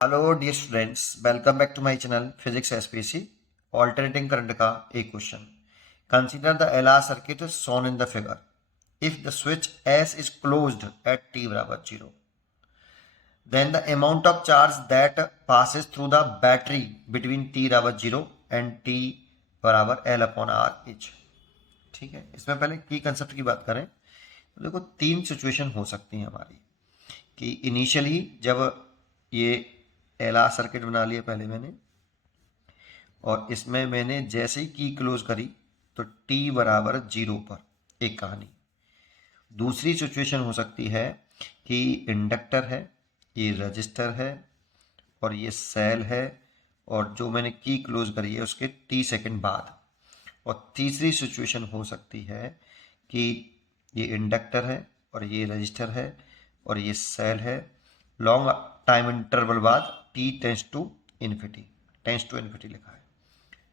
Hello dear students, welcome back to my channel physics SPC. Alternating current का एक question. Consider the LR circuit shown in the figure. If the switch S is closed at T बराबर 0, then the amount of charge that passes through the battery between T बराबर 0 and T बराबर L upon R each. ठीक है, इसमें पहले की concept की बात करें तो देखो, तीन सिचुएशन हो सकती हैं हमारी। कि इनिशियली जब ये एलआर सर्किट बना लिया पहले मैंने, और इसमें मैंने जैसे ही की क्लोज करी तो t बराबर 0 पर एक कहानी। दूसरी सिचुएशन हो सकती है कि इंडक्टर है, ये रजिस्टर है और ये सेल है, और जो मैंने की क्लोज करी है उसके t सेकंड बाद। और तीसरी सिचुएशन हो सकती है कि ये इंडक्टर है और ये रजिस्टर है और ये सेल है, लॉन्ग टाइम इंटरवल बाद t टेंस टू इन्फिनिटी लिखा है।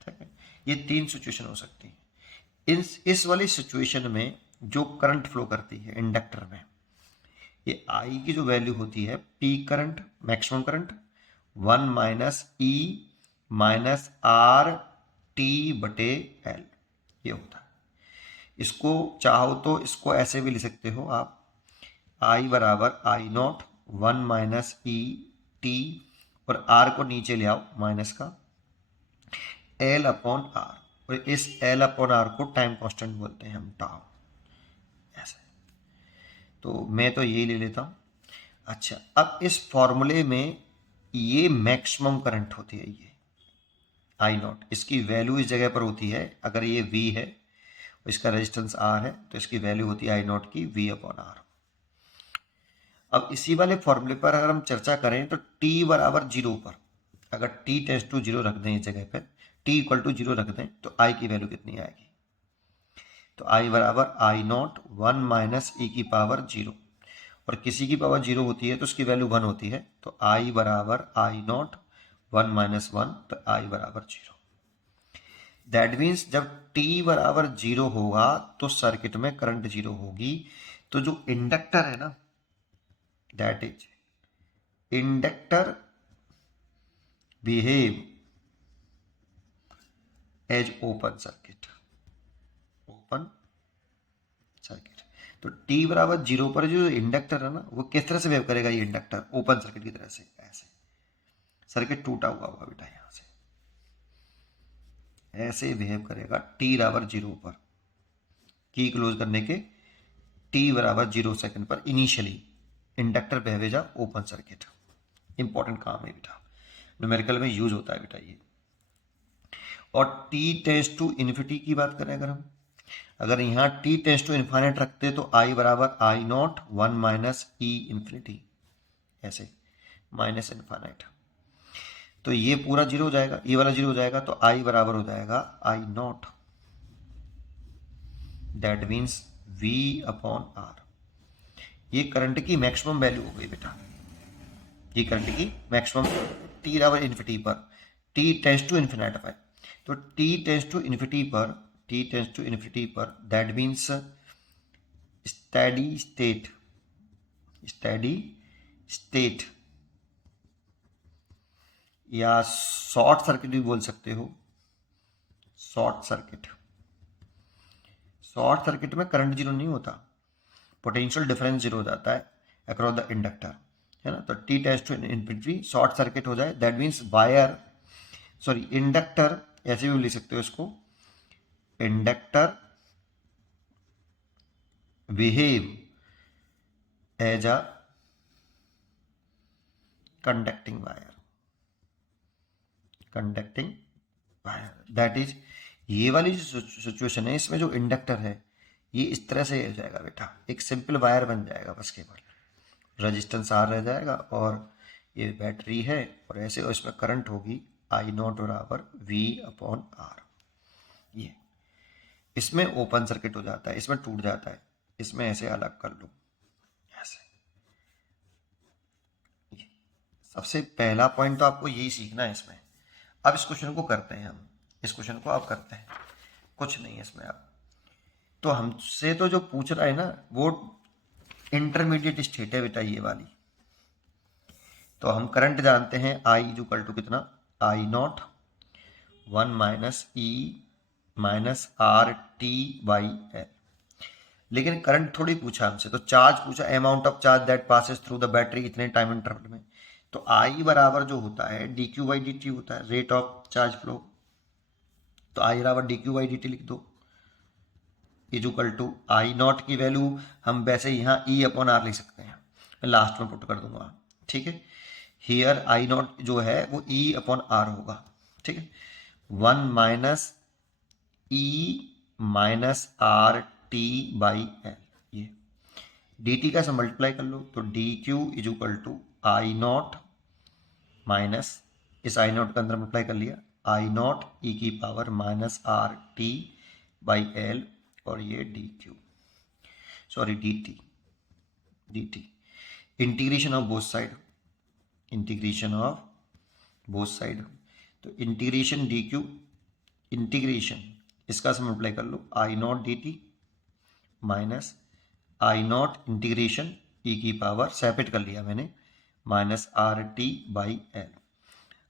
ठीक है, ये तीन सिचुएशन हो सकती है। इस वाली सिचुएशन में जो करंट फ्लो करती है इंडक्टर में, ये आई की जो वैल्यू होती है P current, maximum current 1 minus ई माइनस आर टी बटे एल, ये होता है। इसको चाहो तो इसको ऐसे भी लिख सकते हो आप, आई बराबर आई नॉट 1 माइनस ई टी, और आर को नीचे ले आओ माइनस का, एल अपॉन आर, और इस एल अपॉन आर को टाइम कांस्टेंट बोलते हैं हम, टाउ। ऐसे तो मैं तो यही ले लेता हूँ। अच्छा, अब इस फॉर्मूले में ये मैक्सिमम करंट होती है, ये आई नॉट, इसकी वैल्यू इस जगह पर होती है। अगर ये वी है और इसका रेजिस्टेंस आर है तो इसकी वैल्यू होती है आई नॉट की वी अपॉन आर। अब इसी वाले फॉर्मूले पर अगर हम चर्चा करें तो t बराबर 0 पर अगर t टेंस टू 0 रख दें, इस जगह पर t इक्वल टू 0 रख दें तो i की वैल्यू कितनी आएगी? तो i बराबर आई नॉट 1 माइनस ई की पावर 0, और किसी की पावर 0 होती है तो उसकी वैल्यू 1 होती है, तो i बराबर आई नॉट 1 माइनस 1, तो i बराबर 0। दैट मीन्स जब t बराबर 0 होगा तो सर्किट में करंट 0 होगी। तो जो इंडक्टर है ना, that is inductor behave as open circuit. Open circuit, तो t बराबर 0 पर जो इंडक्टर है ना, वो किस तरह से बिहेव करेगा? ये इंडक्टर ओपन सर्किट की तरह से, ऐसे सर्किट टूटा हुआ होगा बेटा, यहां से ऐसे बिहेव करेगा t बराबर 0 पर, की क्लोज करने के t बराबर 0 सेकंड पर initially inductor behave as open circuit. Important काम है बेटा, न्यूमेरिकल में यूज होता है बेटा ये। और t टेंस टू इन्फिनिटी की बात करें अगर यहाँ t टेंस टू इन्फाइनाइट रखते तो i बराबर आई नॉट 1 माइनस ई इन्फिनिटी, ऐसे माइनस इन्फाइनाइट, तो ये पूरा 0 हो जाएगा, ये वाला 0 हो जाएगा, तो i बराबर हो जाएगा I naught, that means v upon R. ये करंट की मैक्सिमम वैल्यू हो गई बेटा, ये करंट की मैक्सिमम t बराबर इन्फिनिटी पर, t टेंस टू इन्फिनाइट पर, तो t टेंस टू इन्फिनिटी पर, t टेंस टू इन्फिनिटी पर, that means steady state, steady state या शॉर्ट सर्किट भी बोल सकते हो। शॉर्ट सर्किट, शॉर्ट सर्किट में करंट 0 नहीं होता, पोटेंशियल डिफरेंस 0 हो जाता है अक्रॉस द इंडक्टर, है ना। तो T tends to infinity short circuit हो जाए, that means wire, sorry inductor, ऐसे भी लिख सकते हो इसको, inductor behave as a conducting wire, conducting wire, that is ये वाली जो सिचुएशन है इसमें जो इंडक्टर है ये इस तरह से हो जाएगा बेटा, एक सिंपल वायर बन जाएगा, बस केवल रजिस्टेंस आर रह जाएगा और ये बैटरी है, और ऐसे और इसमें करंट होगी आई नॉट बराबर वी अपॉन आर। ये इसमें ओपन सर्किट हो जाता है, इसमें टूट जाता है, इसमें ऐसे अलग कर लो, ऐसे। ये सबसे पहला पॉइंट तो आपको यही सीखना है इसमें। अब इस क्वेश्चन को करते हैं हम, इस क्वेश्चन को आप करते हैं, कुछ नहीं है इसमें। अब तो हमसे तो जो पूछ रहा है ना वो इंटरमीडिएट स्टेट है बेटा, ये वाली तो हम करंट जानते हैं I इक्वल टू कितना, I naught 1 minus E minus R T by L. लेकिन करंट थोड़ी पूछा हमसे, तो चार्ज पूछा, amount of charge that passes through the battery इतने टाइम इंटरवल में। तो आई बराबर जो होता है D Q by D T होता है, रेट ऑफ चार्ज फ्लो। तो आई बराबर D Q by D T लिख दो, is equal to I naught की वैल्यू हम वैसे यहाँ ई अपॉन आर लिख सकते हैं, मैं लास्ट में पुट कर दूंगा, ठीक है। हियर आई नॉट जो है वो ई अपॉन आर होगा, ठीक है। 1 minus E minus R T by L, ये डी टी का से मल्टीप्लाई कर लो, तो D Q is equal to I naught minus, इस आई नॉट का अंदर मल्टीप्लाई कर लिया, आई नॉट ई की power minus R T by L, और ये d Q, sorry d t, integration of both side, integration of both side, तो integration d Q, integration इसका से मल्टीप्लाई कर लो, I naught d t minus I naught integration e की power separate कर लिया मैंने minus R T by L.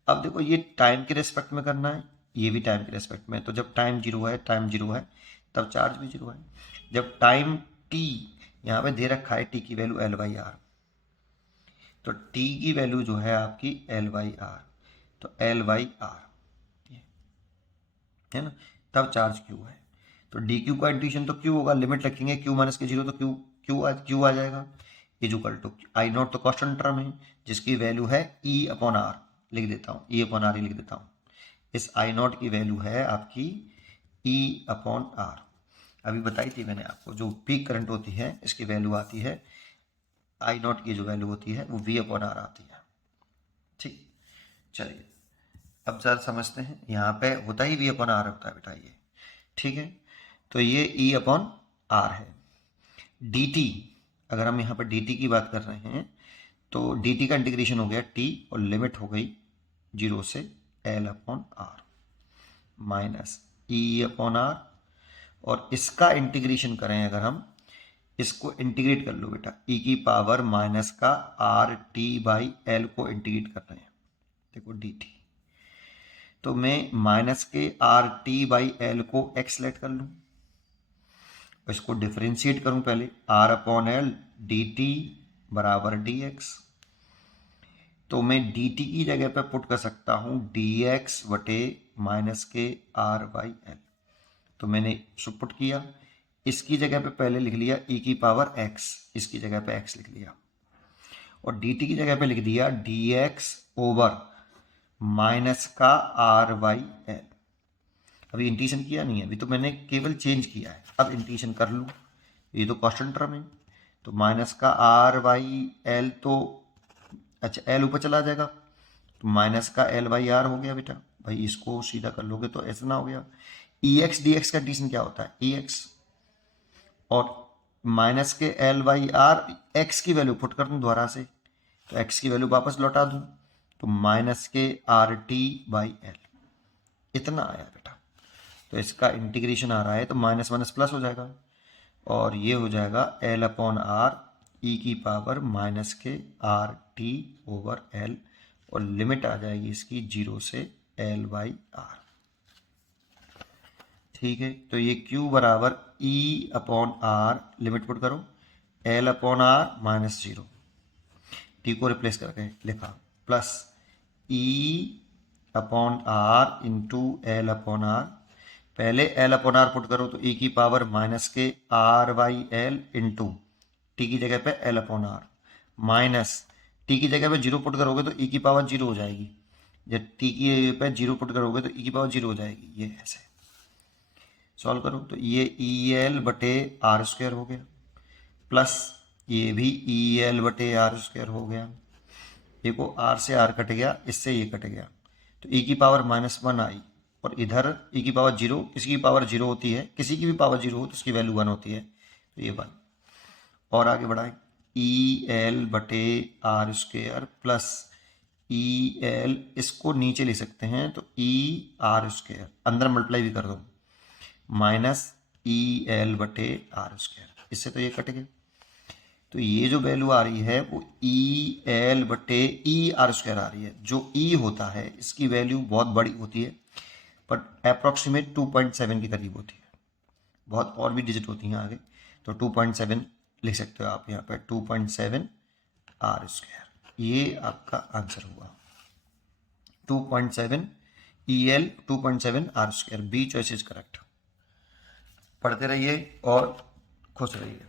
अब देखो ये टाइम के रेस्पेक्ट में करना है, ये भी टाइम के रेस्पेक्ट में, तो जब टाइम जीरो है तब चार्ज भी जीरो है। जब टाइम टी यहाँ पे दे रखा है टी की वैल्यू एल बाई आर, तो टी की वैल्यू जो है आपकी एल बाई आर, तो एल बाई आर है ना, तब चार्ज क्यू है। तो डी क्यू का इंटीग्रेशन तो क्यू होगा, लिमिट रखेंगे क्यू माइनस के जीरो, तो क्यू आ जाएगा, is equal to I naught तो कांस्टेंट टर्म है जिसकी वैल्यू है ई अपॉन आर, लिख देता हूँ ई अपॉन आर ही लिख देता हूँ। इस आई नॉट की वैल्यू है आपकी ई अपॉन आर, अभी बताई थी मैंने आपको, जो पीक करंट होती है इसकी वैल्यू आती है, आई नॉट की जो वैल्यू होती है वो वी अपॉन आर आती है, ठीक। चलिए अब ज़रा समझते हैं, यहाँ पे होता ही वी अपॉन आर होता है बेटा ये, ठीक है। तो ये ई अपॉन आर है। डी टी, अगर हम यहाँ पर डी टी की बात कर रहे हैं तो डी टी का इंटीग्रेशन हो गया टी और लिमिट हो गई जीरो से L upon R minus E upon R, और इसका इंटीग्रेशन करें अगर हम, इसको इंटीग्रेट कर लो बेटा, ई की पावर माइनस का आर टी बाई एल को इंटीग्रेट कर रहे हैं, देखो डी टी, तो मैं माइनस के आर टी बाई एल को एक्स लेट कर लूँ, इसको डिफरेंशिएट करूं पहले, R upon L D T बराबर डी एक्स, तो मैं डी टी की जगह पे पुट कर सकता हूं डी एक्स बटे माइनस के आर बाई एल, तो मैंने इसको पुट किया, इसकी जगह पे पहले लिख लिया ई की पावर एक्स, इसकी जगह पे एक्स लिख लिया, और डी टी की जगह पे लिख दिया डी एक्स ओवर माइनस का आर बाई एल। अभी इंटीग्रेशन किया नहीं है, अभी तो मैंने केवल चेंज किया है, अब इंटीग्रेशन कर लूँ, ये तो कांस्टेंट टर्म है, तो माइनस का आर बाई एल, तो अच्छा एल ऊपर चला जाएगा, तो माइनस का एल बाई आर हो गया बेटा, भाई इसको सीधा कर लोगे तो ऐसा ना हो गया। ई एक्स डी एक्स का इंटीग्रेशन क्या होता है, ई एक्स, और माइनस के एल बाई आर, एक्स की वैल्यू पुट कर दूँ दोबारा से, तो एक्स की वैल्यू वापस लौटा दूँ, तो माइनस के आर टी बाई एल, इतना आया बेटा। तो इसका इंटीग्रेशन आ रहा है तो माइनस माइनस प्लस हो जाएगा, और ये हो जाएगा एल अपॉन आर ई की पावर माइनस के आर टी ओवर एल, और लिमिट आ जाएगी इसकी जीरो से एल बाई आर, ठीक है। तो ये Q बराबर E upon R, limit put करो, L upon R minus zero, t को रिप्लेस करके लिखा, plus e upon R into L upon R, पहले एल अपॉन आर पुट करो तो ई की पावर माइनस के R by L into t की जगह पे L upon R, minus t की जगह पे जीरो पुट करोगे तो ई की पावर जीरो हो जाएगी, जब टी की जगह पे जीरो पुट करोगे तो ई की पावर जीरो हो जाएगी, ये ऐसे सॉल्व करो, तो ये ई एल बटे आर स्क्वायर हो गया, प्लस ये भी ई एल बटे आर स्क्वायर हो गया, देखो आर से आर कट गया, इससे ये कट गया, तो ई की पावर माइनस वन आई, और इधर ई की पावर जीरो, किसी की पावर जीरो होती है, किसी की भी पावर जीरो हो तो उसकी वैल्यू वन होती है, तो ये वन, और आगे बढ़ाएं, ई एल बटे R square plus E L, इसको नीचे ले सकते हैं तो ई आर स्क्वायर, अंदर मल्टीप्लाई भी कर दो, माइनस ई एल बटे आर स्क्वायर, इससे तो ये कट गए, तो ये जो वैल्यू आ रही है वो ई एल बटे ई आर स्क्वायर आ रही है। जो ई होता है इसकी वैल्यू बहुत बड़ी होती है, बट अप्रॉक्सीमेट 2.7 के करीब होती है। बहुत और भी डिजिट होती हैं आगे, तो 2.7 लिख सकते हो आप यहाँ पर, 2.7 आर स्क्वायर। ये आपका आंसर हुआ 2.7 E L 2.7 R square. B choice is correct. पढ़ते रहिए और खुश रहिए।